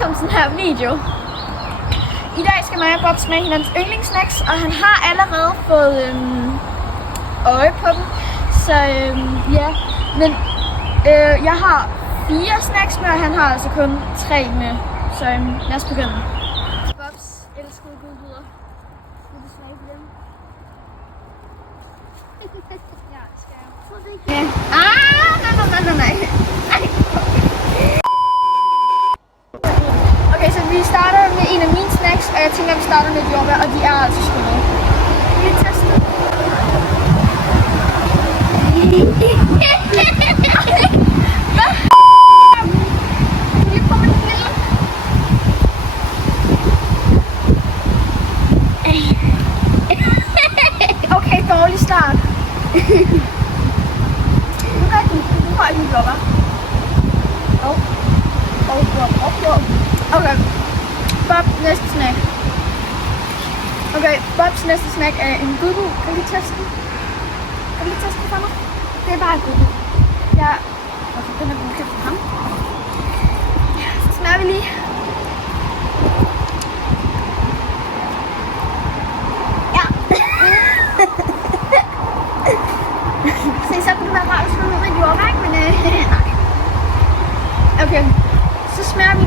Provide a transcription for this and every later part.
velkommen til den her video. I dag skal mig og Bob smage hinandens yndlingssnacks, og han har allerede fået øje på dem. Så ja, men jeg har 4 snacks med, og han har altså kun 3 med. Så lad os begynde. Bobs elskede godbidder. Vil du smage på dem? Ja, skal jeg. Jeg tror det ikke. Ja. Nej. Okay, så vi starter med en af mine snacks, og jeg tænker, at vi starter med jordbær, og de er altså skønne. Vi vil teste. Hvad? Lige på min lille. Okay, dårlig start. Nu har jeg lige jordbær. Okay, Bob, næste snack. Okay, Bobs næste snack er en gugu. Kan du lige teste den? Kan du lige teste den for mig? Det er bare en gugu. Ja, og så den er god for ham. Så smager vi lige. Ja. Se, så kunne det være rart at slå ud med jordbær, men nej. Okay, så smager vi.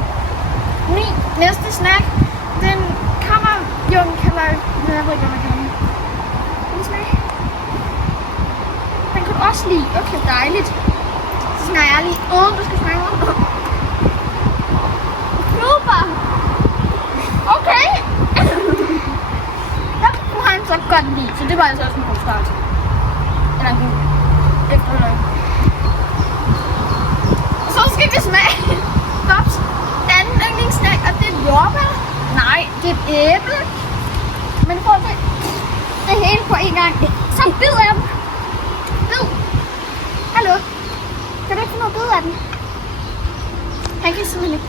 Min næste snack, den kommer, jo, den kalder, jeg ved ikke, hvad man kalder den. Kan den smage? Den kan du også lide. Okay, dejligt. Så smager jeg lige, du skal smage noget. Super! Okay! Den kunne han så godt lide, så det var altså også en god start. Eller en god efterløg. Så skal vi smage Bobs anden yndlingssnack, og det er jordbær. Nej, det er et æble. Men prøv at se. Det hele på en gang. Så bid af den. Bid. Hallo. Kan du ikke få noget bid af den? Han kan simpelthen ikke.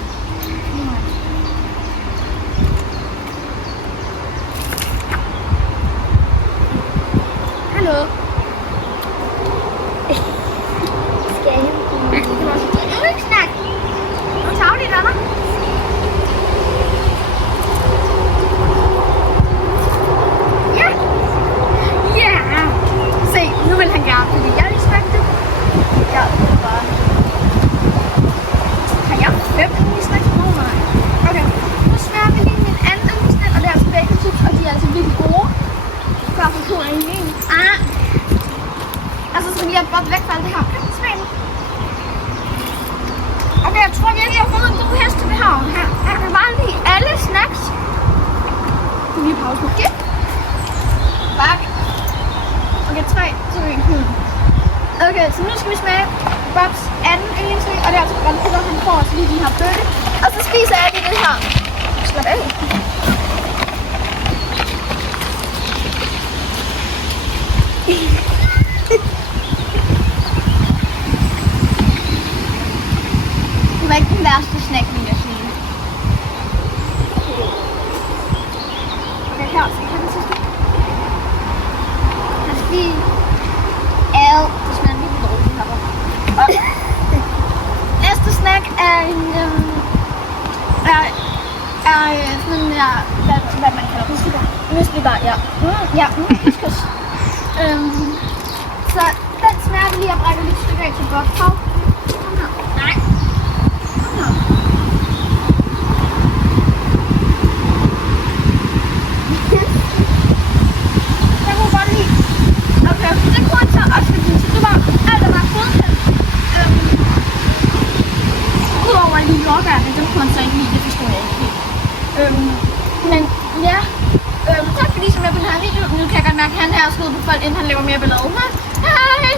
Hallo. Skal jeg hjem? Det var også et yndlingssnack. Og tavligt, Anna. Ja! Ja! Se, nu vil han gerne, fordi jeg lige smagte det. Ja, det er bare. Har jeg 5 yndlingssnacks? Nej. Okay, nu smager vi lige min anden yndlingssnack, og det er altså bacon chips, og de er altså virkelig gode. Før for 2 af en. Altså, så skal vi lige have Bob væk fra alt det her. Kan du smage nu? Okay, jeg tror virkelig, jeg har fået en god hest til det her. Han kan bare lide alle snacks. Vi lige pause på det. Bak. Okay, 3, 2, 1, Okay, så nu skal vi smage Bobs anden yndlingssnack, og det er altså grønpiller, han får også lige de her bøtte. Og så spiser jeg lige det her. Slap af. Det var ikke den værste snack, vil jeg sige. Okay, her skal jeg den sidste. Jeg skal lige... det smager virkelig dårligt, det her. Og næste snack er en... sådan en her... Hvad man kalder det? Myslibar, ja. Hyskus. Så den smager vi lige og brækker lidt stykker af til Bob. Kom her. Nej. Jeg kunne godt lide. Okay, det kunne han så også lide. Så det var alt, der var godkendt. Udover en lille jordbærne, det kunne han så ikke lide. Det forstår jeg ikke helt. Men ja, tak fordi I så med på den her video. Nu kan jeg godt mærke, at han her er skudt på folk, inden han laver mere ballade. Hej!